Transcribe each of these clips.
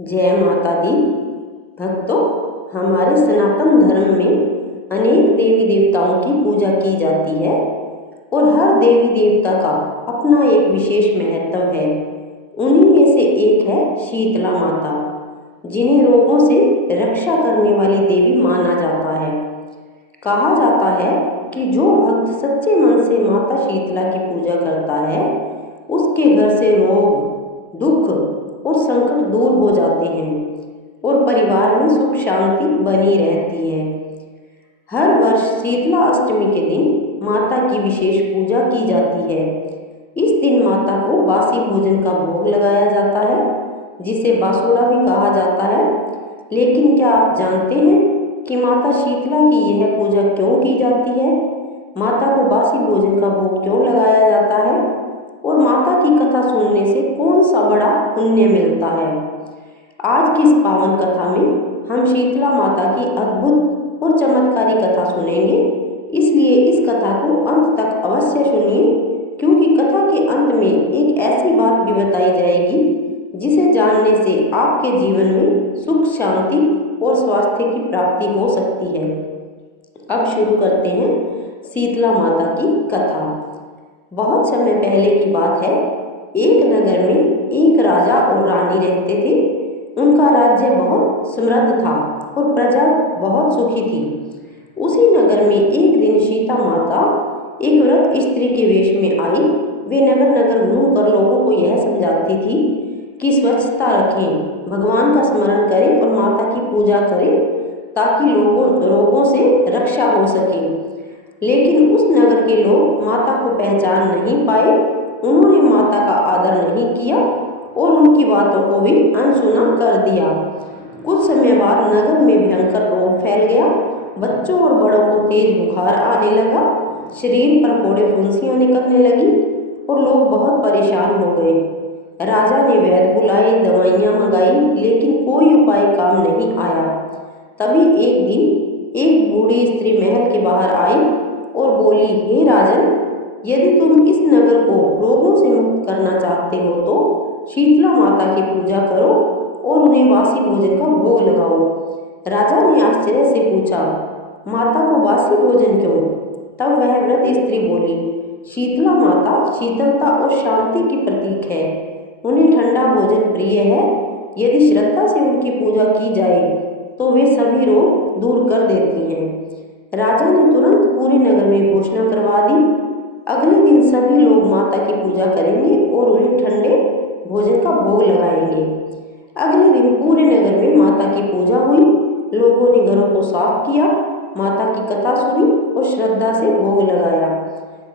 जय माता दी। भक्तों, हमारे सनातन धर्म में अनेक देवी देवताओं की पूजा की जाती है और हर देवी देवता का अपना एक विशेष महत्व है। उन्हीं में से एक है शीतला माता, जिन्हें रोगों से रक्षा करने वाली देवी माना जाता है। कहा जाता है कि जो भक्त सच्चे मन से माता शीतला की पूजा करता है, उसके घर से रोग, दुख और संकट दूर हो जाते हैं और परिवार में सुख शांति बनी रहती है। हर वर्ष शीतला अष्टमी के दिन माता की विशेष पूजा की जाती है। इस दिन माता को बासी भोजन का भोग लगाया जाता है, जिसे बासुड़ा भी कहा जाता है। लेकिन क्या आप जानते हैं कि माता शीतला की यह पूजा क्यों की जाती है? माता को बासी भोजन का भोग क्यों लगाया जाता है और माता की कथा सुनने से कौन सा बड़ा पुण्य मिलता है? आज की इस पावन कथा में हम शीतला माता की अद्भुत और चमत्कारी कथा सुनेंगे। इसलिए इस कथा को अंत तक अवश्य सुनिए, क्योंकि कथा के अंत में एक ऐसी बात भी बताई जाएगी जिसे जानने से आपके जीवन में सुख शांति और स्वास्थ्य की प्राप्ति हो सकती है। अब शुरू करते हैं शीतला माता की कथा। बहुत समय पहले की बात है। एक नगर में एक राजा और रानी रहते थे। उनका राज्य बहुत समृद्ध था और प्रजा बहुत सुखी थी। उसी नगर में एक दिन सीता माता एक व्रत स्त्री के वेश में आई। वे नगर नगर घूम कर लोगों को यह समझाती थी कि स्वच्छता रखें, भगवान का स्मरण करें और माता की पूजा करें, ताकि रोगों से रक्षा हो सके। लेकिन उस नगर के लोग माता को पहचान नहीं पाए। उन्होंने माता का आदर नहीं किया और उनकी बातों को भी अनसुना कर दिया। कुछ समय बाद नगर में भयंकर रोग फैल गया। बच्चों और बड़ों को तेज बुखार आने लगा, शरीर पर फोड़े फुंसियां निकलने लगी और लोग बहुत परेशान हो गए। राजा ने वैद्य बुलाए, दवाइयां मंगाई, लेकिन कोई उपाय काम नहीं आया। तभी एक दिन एक बूढ़ी स्त्री महल के बाहर आई और बोली, हे राजन, यदि तुम इस नगर को रोगों से मुक्त करना चाहते हो तो शीतला माता की पूजा करो और उन्हें बासी भोजन का भोग लगाओ। राजा ने आश्चर्य से पूछा, माता को बासी भोजन क्यों? तब वह वृद्ध स्त्री बोली, शीतला माता शीतलता और शांति की प्रतीक है। उन्हें ठंडा भोजन प्रिय है। यदि श्रद्धा से उनकी पूजा की जाए तो वे सभी रोग दूर कर देती हैं। राजा ने तुरंत पूरे नगर में घोषणा करवा दी, अगले दिन सभी लोग माता की पूजा करेंगे और उन्हें ठंडे भोजन का भोग लगाएंगे। अगले दिन पूरे नगर में माता की पूजा हुई। लोगों ने घरों को साफ किया, माता की कथा सुनी और श्रद्धा से भोग लगाया।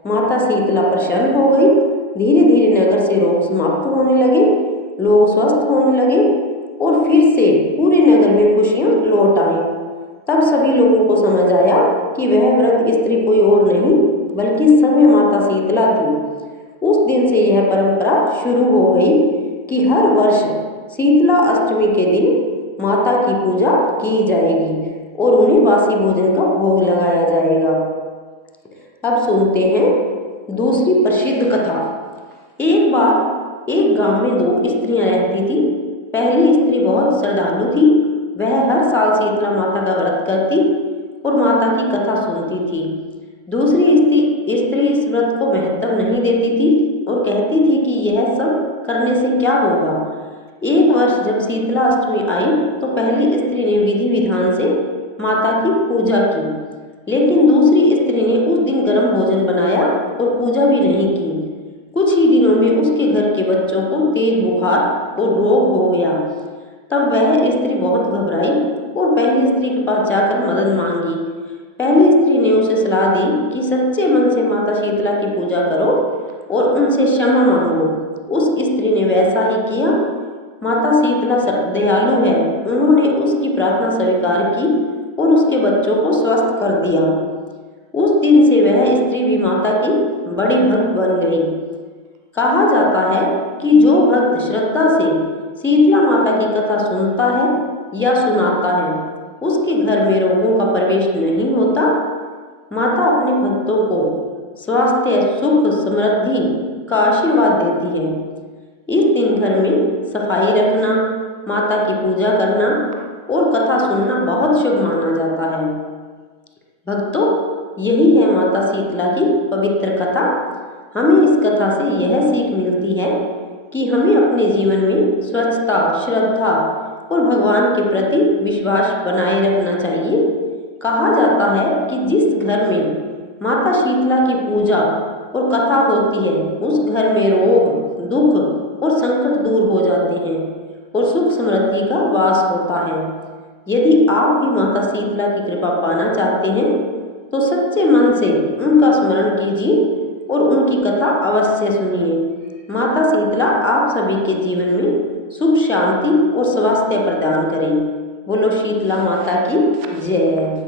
माता शीतला प्रसन्न हो गई। धीरे धीरे नगर से रोग समाप्त होने लगे, लोग स्वस्थ होने लगे और फिर से पूरे नगर में खुशियां लौट आई। तब सभी लोगों को समझ आया कि वह वृद्ध स्त्री कोई और नहीं बल्कि समय माता शीतला थी। उस दिन से यह परंपरा शुरू हो गई कि हर वर्ष शीतला अष्टमी के दिन माता की पूजा की जाएगी और उन्हें बासी भोजन का भोग लगाया जाएगा। अब सुनते हैं दूसरी प्रसिद्ध कथा। एक बार एक गांव में दो स्त्रियां रहती थी। पहली स्त्री बहुत श्रद्धालु थी। वह हर साल शीतला माता का व्रत करती और माता की कथा सुनती थी। दूसरी स्त्री इस व्रत को महत्व नहीं देती थी और कहती थी कि यह सब करने से क्या होगा। एक वर्ष जब शीतला अष्टमी आई तो पहली स्त्री ने विधि विधान से माता की पूजा की, लेकिन दूसरी स्त्री ने उस दिन गर्म भोजन बनाया और पूजा भी नहीं की। कुछ ही दिनों में उसके घर के बच्चों को तेज बुखार और रोग हो गया। तब वह स्त्री बहुत घबराई और पहली स्त्री के पास जाकर मदद मांगी। पहली स्त्री ने उसे सलाह दी कि सच्चे मन से माता शीतला की पूजा करो और उनसे क्षमा मांगो। उस स्त्री ने वैसा ही किया। माता शीतला दयालु है। उन्होंने उसकी प्रार्थना स्वीकार की और उसके बच्चों को स्वस्थ कर दिया। उस दिन से वह स्त्री भी माता की बड़ी भक्त बन गई। कहा जाता है कि जो भक्त श्रद्धा से शीतला माता की कथा सुनता है या सुनाता है, उसके घर में रोगों का प्रवेश नहीं होता। माता अपने भक्तों को स्वास्थ्य, सुख, समृद्धि का आशीर्वाद देती है। इस दिन घर में सफाई रखना, माता की पूजा करना और कथा सुनना बहुत शुभ माना जाता है। भक्तों, यही है माता शीतला की पवित्र कथा। हमें इस कथा से यह सीख मिलती है कि हमें अपने जीवन में स्वच्छता, श्रद्धा और भगवान के प्रति विश्वास बनाए रखना चाहिए। कहा जाता है कि जिस घर में माता शीतला की पूजा और कथा होती है, उस घर में रोग, दुख और संकट दूर हो जाते हैं और सुख समृद्धि का वास होता है। यदि आप भी माता शीतला की कृपा पाना चाहते हैं तो सच्चे मन से उनका स्मरण कीजिए और उनकी कथा अवश्य सुनिए। माता शीतला आप सभी के जीवन में सुख, शांति और स्वास्थ्य प्रदान करें। बोलो शीतला माता की जय।